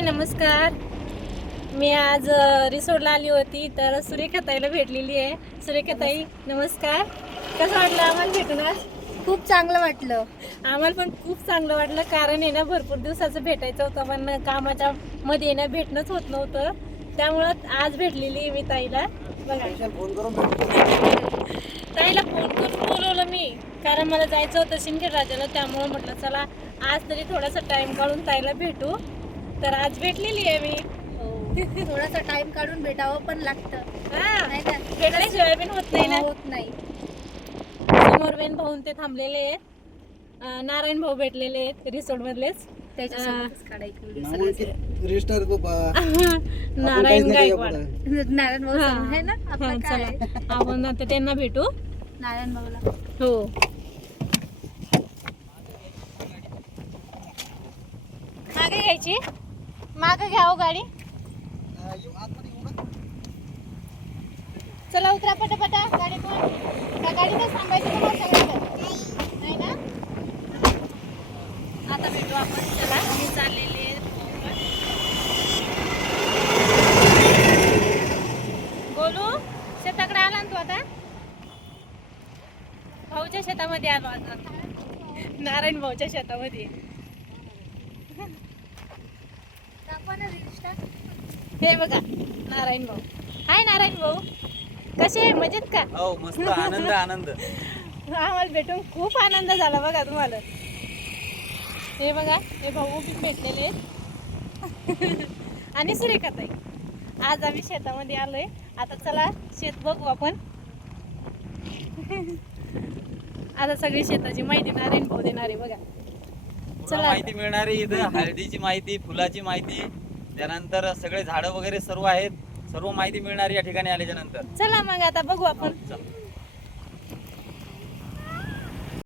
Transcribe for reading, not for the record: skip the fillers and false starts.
हाय नमस्कार. मी आज रिसोर्टला आली होती तर सुरेखाताईला भेटलेली आहे. सुरेखाताई नमस्कार. कसं वाटलं आम्हाला भेटून आज? खूप चांगलं वाटलं. आम्हाला पण खूप चांगलं वाटलं कारण आहे ना भरपूर दिवसाचं भेटायचं होतं पण कामाच्या मध्ये ना भेटणंच होत नव्हतं. त्यामुळं आज भेटलेली आहे मी ताईला. बघा ताईला फोन करून बोलवलं मी कारण मला जायचं होतं शिंदखेड राजाला. त्यामुळं म्हटलं चला आज तरी थोडासा टाइम काढून ताईला भेटू. तर आज भेटलेली आहे मी. थोडासा टाइम काढून भेटावं पण लागतं. हा नाही का? भेटल्याशिवाय पण होत नाही ना. होत नाही. समोर वेन भाऊन ते थांबलेले आहेत. नारायण भाऊ भेटलेले आहेत रिसोर्ट मधलेच. त्याच्यासोबतच काढायचं रजिस्टर नारायण गायकवाड. नारायण भाऊ सांग आहे ना आपलं काय आहे? चला आपण आता त्यांना भेटू. नारायण भाऊला हो मागे घ्यायची. मागे घ्या हो गाडी. चला उतरा पटापटा गाडी पण. त्या गाडीतच थांबायचं तुम्हाला सगळ्यांना नाही ना. आता भेटू आपण. चला मी चाललेले बोलू. शेताकडे आला ना तू आता. भाऊच्या शेतामध्ये आलो आता. नारायण भाऊच्या शेतामध्ये. हे बघा नारायण भाऊ. हाय नारायण भाऊ कसे आहे मजेत का? हो मस्त आनंद आनंद. आम्हाला भेटून खूप आनंद झाला बघा तुम्हाला. हे बघा हे भाऊ बी भेटलेले आहेत. आणि सुरेखाताई आज आम्ही शेतामध्ये आलोय. आता चला शेत बघू आपण. आता सगळी शेताची माहिती नारायण भाऊ देणार आहे बघा. चला माहिती मिळणार आहे इथं. हळदीची माहिती, फुलाची माहिती, त्यानंतर सगळे झाडं वगैरे सर्व आहेत. सर्व माहिती मिळणार या ठिकाणी आल्याच्या नंतर. चला मग आता बघू आपण. चला.